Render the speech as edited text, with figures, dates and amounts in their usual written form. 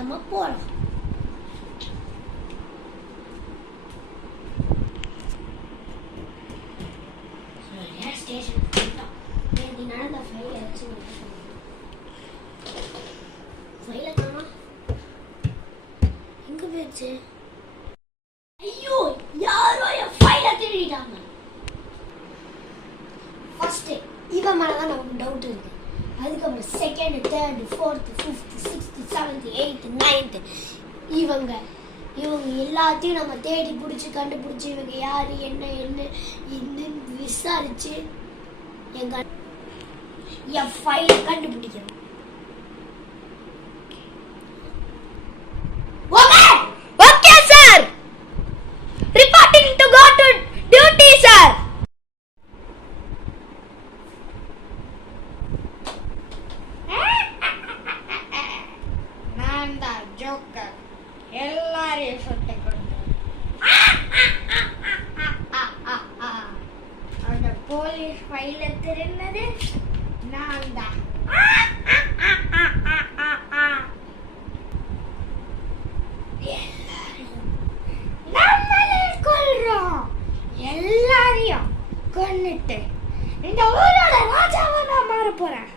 நம்ம போலாம். ஸ்டேஷன் போயிட்டோம். நேற்று நடந்த ஃபைல் வச்சு ஃபைலை காணோம். எங்க போயிடுச்சு? ஐயோ, யாரோ என் ஃபைலை திருடிட்டாங்க. ஃபர்ஸ்ட் இவன் மேலதான் நமக்கு டவுட் இருக்கு. அதுக்கப்புறம் second, third, fourth, fifth, sixth, seventh, eighth, ninth இவங்க எல்லாத்தையும் நம்ம தேடி பிடிச்சி கண்டுபிடிச்சி இவங்க யாரு என்ன விசாரிச்சு என் ஃபைலை கண்டுபிடிக்கணும். Okay sir. Reporting to go to duty sir. நான் தான் ஜோக்கர். எல்லாரையும் சுட்டு கொடுத்தேன். அந்த போலீஸ் ஃபைல திருடினது நான் தான். நம்மளே கொல்றோம். எல்லாரையும் கொன்னுட்டு இந்த ஊரோட ராஜாவை நான் மாற போறேன்.